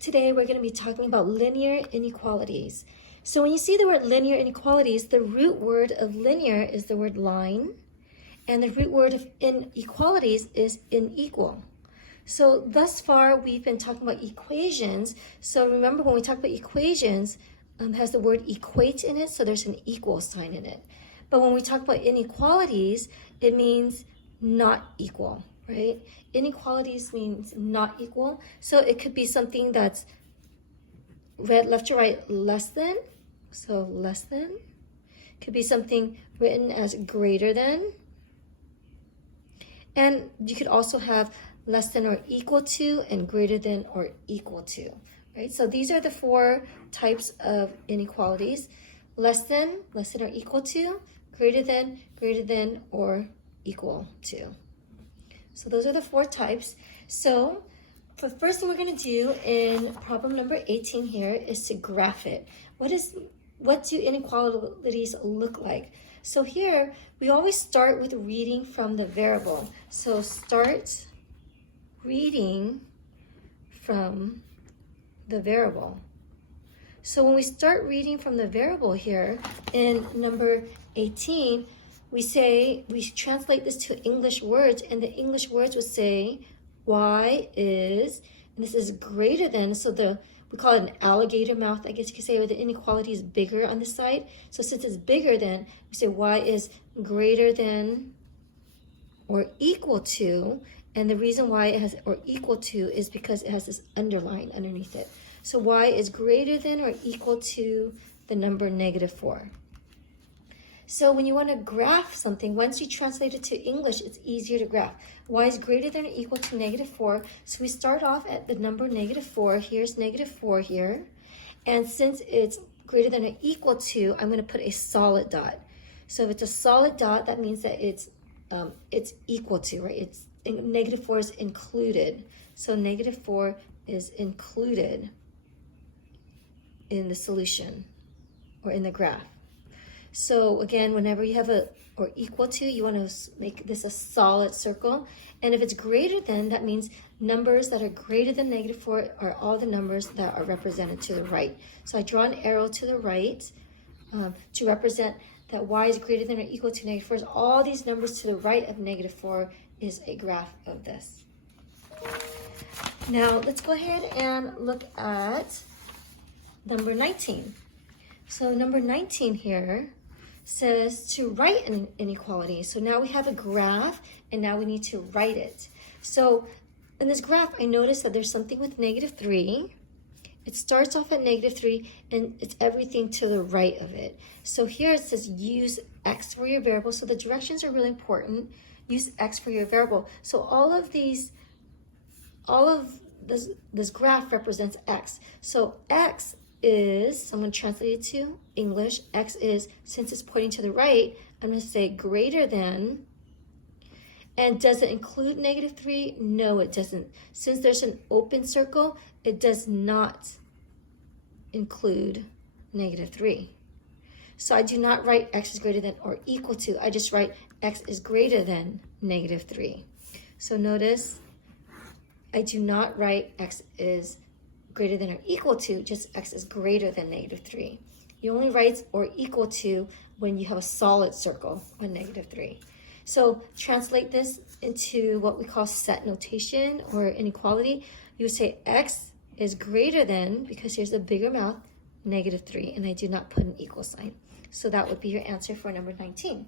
Today we're going to be talking about linear inequalities. So when you see the word linear inequalities, the root word of linear is the word line, and the root word of inequalities is unequal. So thus far we've been talking about equations. So remember when we talk about equations, it has the word equate in it, so there's an equal sign in it. But when we talk about inequalities, it means not equal, right? Inequalities means not equal. So it could be something that's read left to right, less than. So less than. Could be something written as greater than. And you could also have less than or equal to and greater than or equal to, right? So these are the four types of inequalities. Less than or equal to, greater than, or equal to. So those are the four types. So the first thing we're going to do in problem number 18 here is to graph it. What do inequalities look like? So here, we always start with reading from the variable. So start reading from the variable. So when we start reading from the variable here in number 18, we translate this to English words, and the English words would say y is, and this is greater than, so we call it an alligator mouth, I guess you could say, where the inequality is bigger on the side. So since it's bigger than, we say y is greater than or equal to, and the reason why it has or equal to is because it has this underline underneath it. So y is greater than or equal to the number -4. So when you want to graph something, once you translate it to English, it's easier to graph. Y is greater than or equal to -4. So we start off at the number -4. Here's -4 here. And since it's greater than or equal to, I'm going to put a solid dot. So if it's a solid dot, that means that it's equal to, right? It's -4 is included. So -4 is included in the solution or in the graph. So again, whenever you have or equal to, you want to make this a solid circle. And if it's greater than, that means numbers that are greater than -4 are all the numbers that are represented to the right. So I draw an arrow to the right to represent that y is greater than or equal to -4. All these numbers to the right of -4 is a graph of this. Now let's go ahead and look at number 19. So number 19 here says to write an inequality. So now we have a graph, and now we need to write it. So in this graph, I noticed that there's something with -3. It starts off at -3, and it's everything to the right of it. So here it says use x for your variable. So the directions are really important. Use x for your variable. So all of this graph represents x. So x is, so I'm going to translate it to English. X is, since it's pointing to the right, I'm going to say greater than. And does it include -3? No, it doesn't. Since there's an open circle, it does not include -3. So I do not write x is greater than or equal to. I just write x is greater than -3. So notice I do not write x is greater than or equal to, just x is greater than -3. You only write or equal to when you have a solid circle on -3. So translate this into what we call set notation or inequality. You would say x is greater than, because here's a bigger mouth, -3, and I do not put an equal sign. So that would be your answer for number 19.